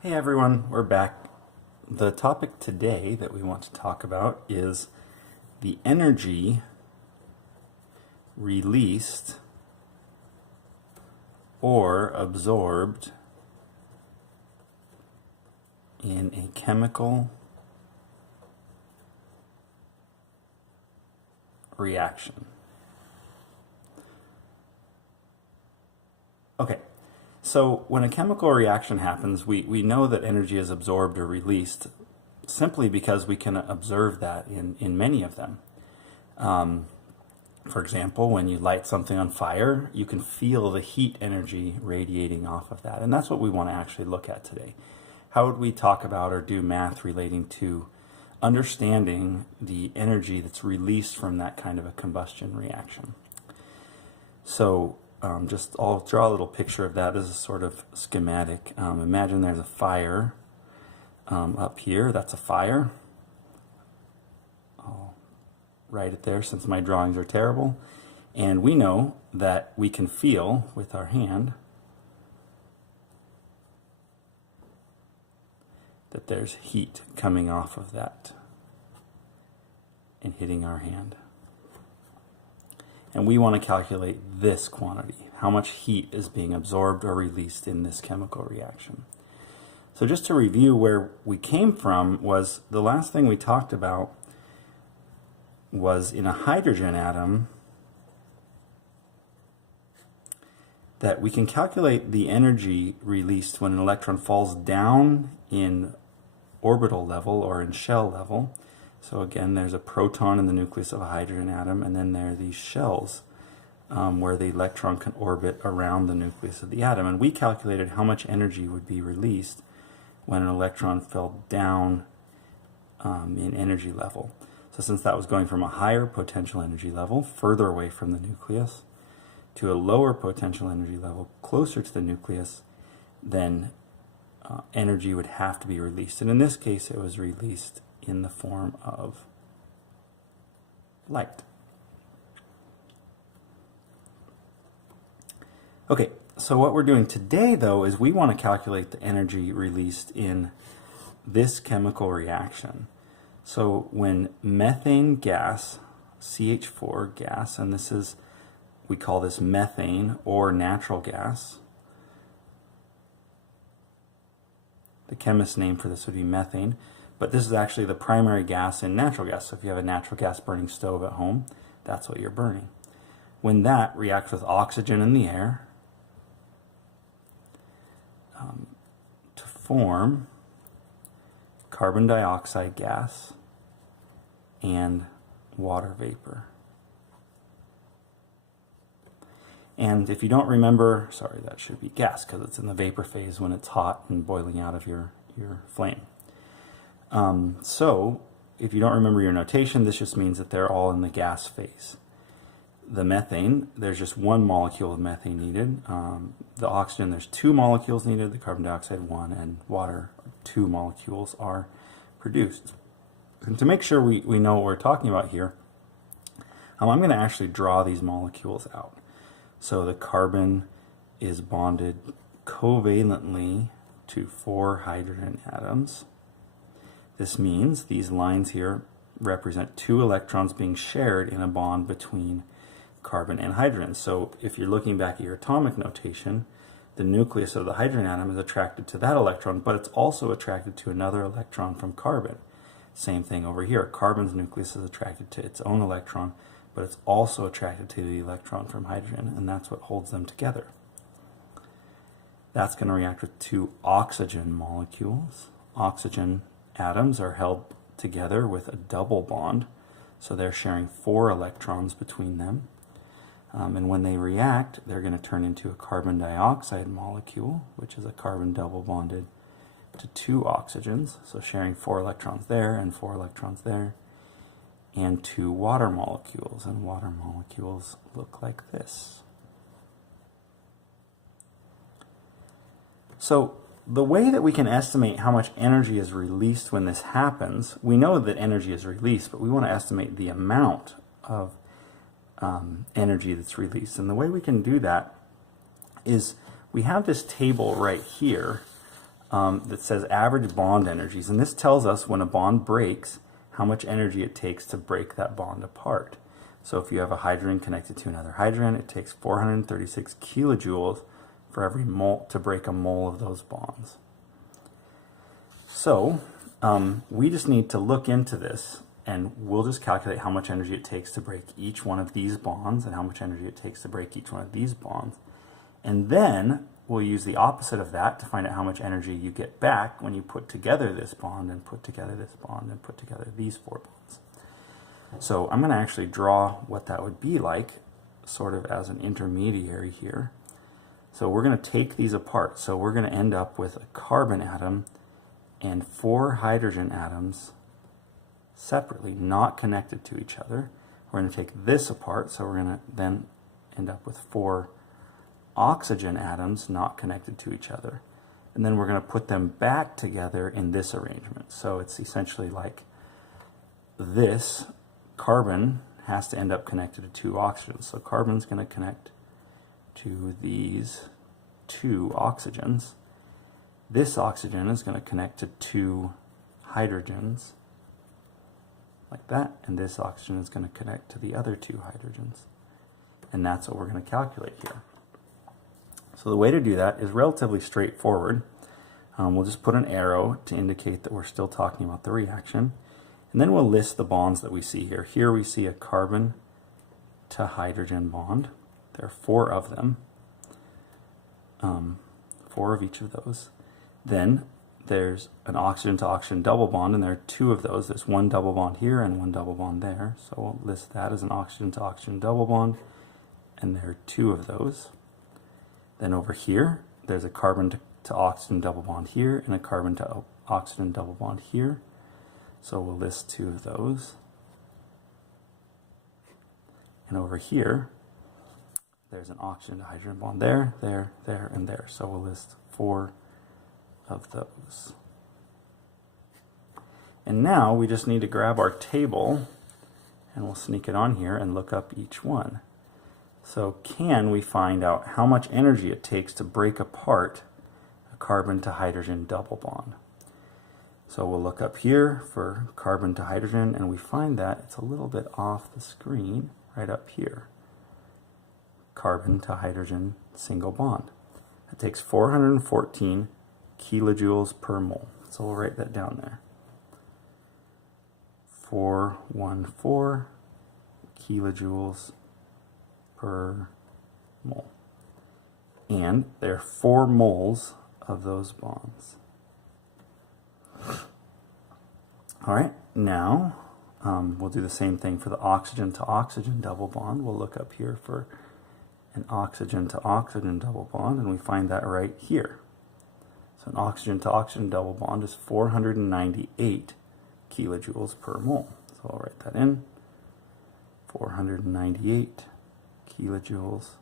Hey everyone, we're back. The topic today that we want to talk about is the energy released or absorbed in a chemical reaction. Okay. So when a chemical reaction happens, we know that energy is absorbed or released simply because we can observe that in many of them. For example, when you light something on fire, you can feel the heat energy radiating off of that. And that's what we want to actually look at today. How would we talk about or do math relating to understanding the energy that's released from that kind of a combustion reaction? So I'll draw a little picture of that as a sort of schematic. Imagine there's a fire up here. That's a fire. I'll write it there since my drawings are terrible. And we know that we can feel with our hand that there's heat coming off of that and hitting our hand. And we want to calculate this quantity, how much heat is being absorbed or released in this chemical reaction. So just to review where we came from, was the last thing we talked about was in a hydrogen atom that we can calculate the energy released when an electron falls down in orbital level or in shell level. So again, there's a proton in the nucleus of a hydrogen atom, and then there are these shells where the electron can orbit around the nucleus of the atom. And we calculated how much energy would be released when an electron fell down in energy level. So since that was going from a higher potential energy level, further away from the nucleus, to a lower potential energy level, closer to the nucleus, then energy would have to be released. And in this case, it was released in the form of light. Okay, so what we're doing today, though, is we want to calculate the energy released in this chemical reaction. So when methane gas, CH4 gas, and we call this methane or natural gas. The chemist's name for this would be methane. But this is actually the primary gas in natural gas. So if you have a natural gas burning stove at home, that's what you're burning. When that reacts with oxygen in the air to form carbon dioxide gas and water vapor. And if you don't remember, sorry, that should be gas because it's in the vapor phase when it's hot and boiling out of your flame. So if you don't remember your notation, this just means that they're all in the gas phase. The methane, there's just one molecule of methane needed. The oxygen, there's two molecules needed, the carbon dioxide one, and water, two molecules are produced. And to make sure we know what we're talking about here, I'm going to actually draw these molecules out. So the carbon is bonded covalently to 4 hydrogen atoms. This means these lines here represent 2 electrons being shared in a bond between carbon and hydrogen. So if you're looking back at your atomic notation, the nucleus of the hydrogen atom is attracted to that electron, but it's also attracted to another electron from carbon. Same thing over here. Carbon's nucleus is attracted to its own electron, but it's also attracted to the electron from hydrogen, and that's what holds them together. That's going to react with 2 oxygen molecules. Oxygen atoms are held together with a double bond, so they're sharing 4 electrons between them. And when they react, they're going to turn into a carbon dioxide molecule, which is a carbon double bonded to 2 oxygens, so sharing 4 electrons there and 4 electrons there, and 2 water molecules, and water molecules look like this. So the way that we can estimate how much energy is released when this happens, we know that energy is released, but we want to estimate the amount of energy that's released. And the way we can do that is we have this table right here that says average bond energies, and this tells us when a bond breaks how much energy it takes to break that bond apart. So if you have a hydrogen connected to another hydrogen, it takes 436 kilojoules for every mole to break a mole of those bonds. So we just need to look into this, and we'll just calculate how much energy it takes to break each one of these bonds and how much energy it takes to break each one of these bonds. And then we'll use the opposite of that to find out how much energy you get back when you put together this bond and put together this bond and put together these 4 bonds. So I'm going to actually draw what that would be like, sort of as an intermediary here. So we're going to take these apart. So we're going to end up with a carbon atom and 4 hydrogen atoms separately, not connected to each other. We're going to take this apart, so we're going to then end up with 4 oxygen atoms not connected to each other. And then we're going to put them back together in this arrangement. So it's essentially like this carbon has to end up connected to 2 oxygens. So carbon's going to connect to these 2 oxygens. This oxygen is going to connect to 2 hydrogens, like that, and this oxygen is going to connect to the other 2 hydrogens. And that's what we're going to calculate here. So the way to do that is relatively straightforward. We'll just put an arrow to indicate that we're still talking about the reaction. And then we'll list the bonds that we see here. Here we see a carbon to hydrogen bond. There are 4 of them. 4 of each of those. Then there's an oxygen to oxygen double bond, and there are 2 of those. There's 1 double bond here and 1 double bond there. So we'll list that as an oxygen to oxygen double bond, and there are 2 of those. Then over here, there's a carbon to oxygen double bond here and a carbon to oxygen double bond here. So we'll list 2 of those. And over here, there's an oxygen to hydrogen bond there, there, there, and there. So we'll list 4 of those. And now we just need to grab our table, and we'll sneak it on here and look up each one. So can we find out how much energy it takes to break apart a carbon to hydrogen double bond? So we'll look up here for carbon to hydrogen, and we find that it's a little bit off the screen right up here. Carbon to hydrogen single bond. It takes 414 kilojoules per mole. So we'll write that down there. 414 kilojoules per mole. And there are 4 moles of those bonds. All right, now we'll do the same thing for the oxygen to oxygen double bond. We'll look up here for an oxygen to oxygen double bond, and we find that right here. So an oxygen to oxygen double bond is 498 kilojoules per mole. So I'll write that in. 498 kilojoules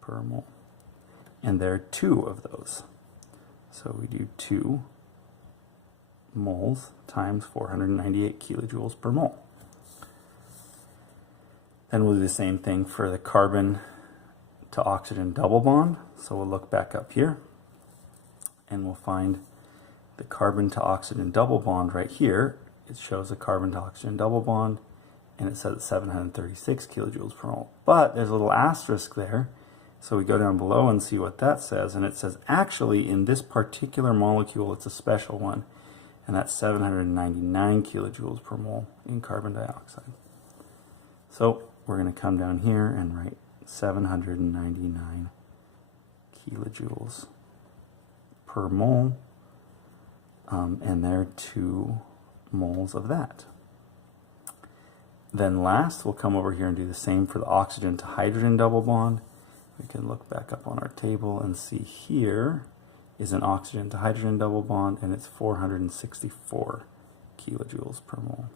per mole. And there are 2 of those. So we do 2 moles times 498 kilojoules per mole. Then we'll do the same thing for the carbon to oxygen double bond. So we'll look back up here, and we'll find the carbon to oxygen double bond right here. It shows a carbon to oxygen double bond, and it says 736 kilojoules per mole. But there's a little asterisk there, so we go down below and see what that says, and it says actually in this particular molecule it's a special one, and that's 799 kilojoules per mole in carbon dioxide. So we're going to come down here and write 799 kilojoules per mole, and there are 2 moles of that. Then last, we'll come over here and do the same for the oxygen to hydrogen double bond. We can look back up on our table and see here is an oxygen to hydrogen double bond, and it's 464 kilojoules per mole.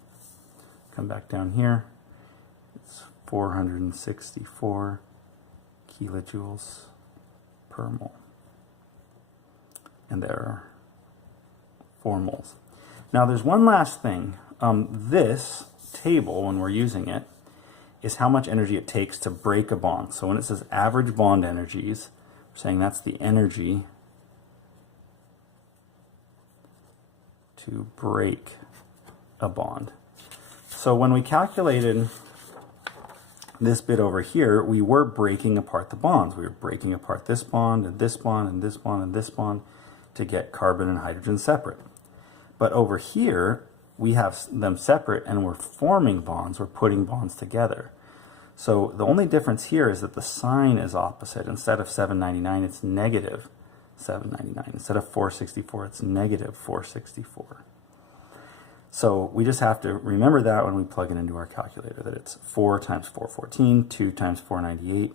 Come back down here, it's 464 kilojoules per mole. And there are 4 moles. Now there's one last thing. This table, when we're using it, is how much energy it takes to break a bond. So when it says average bond energies, we're saying that's the energy to break a bond. So when we calculated this bit over here, we were breaking apart the bonds. We were breaking apart this bond and this bond and this bond and this bond to get carbon and hydrogen separate. But over here, we have them separate and we're forming bonds, we're putting bonds together. So the only difference here is that the sign is opposite. Instead of 799, it's negative 799. Instead of 464, it's negative 464. So we just have to remember that when we plug it into our calculator, that it's 4 times 414, 2 times 498,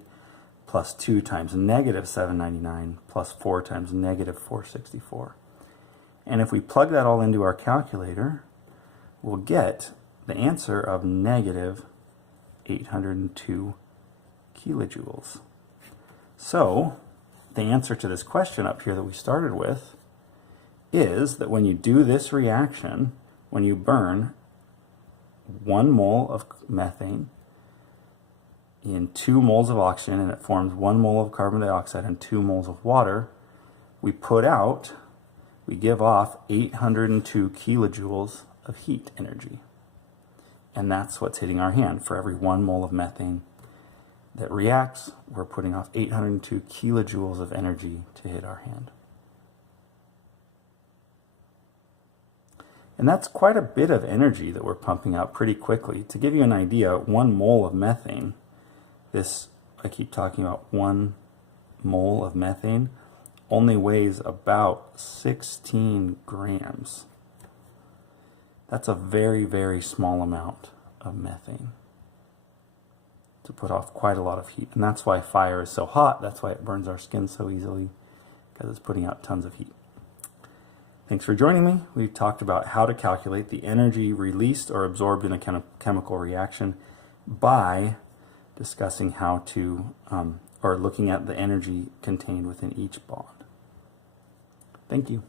plus 2 times negative 799, plus 4 times negative 464. And if we plug that all into our calculator, we'll get the answer of negative 802 kilojoules. So the answer to this question up here that we started with is that when you do this reaction, when you burn 1 mole of methane in 2 moles of oxygen and it forms 1 mole of carbon dioxide and 2 moles of water, we give off 802 kilojoules of heat energy. And that's what's hitting our hand. For every 1 mole of methane that reacts, we're putting off 802 kilojoules of energy to hit our hand. And that's quite a bit of energy that we're pumping out pretty quickly. To give you an idea, 1 mole of methane, I keep talking about 1 mole of methane, only weighs about 16 grams. That's a very, very small amount of methane to put off quite a lot of heat. And that's why fire is so hot. That's why it burns our skin so easily, because it's putting out tons of heat. Thanks for joining me. We've talked about how to calculate the energy released or absorbed in a chemical reaction by discussing how to, or looking at the energy contained within each bond. Thank you.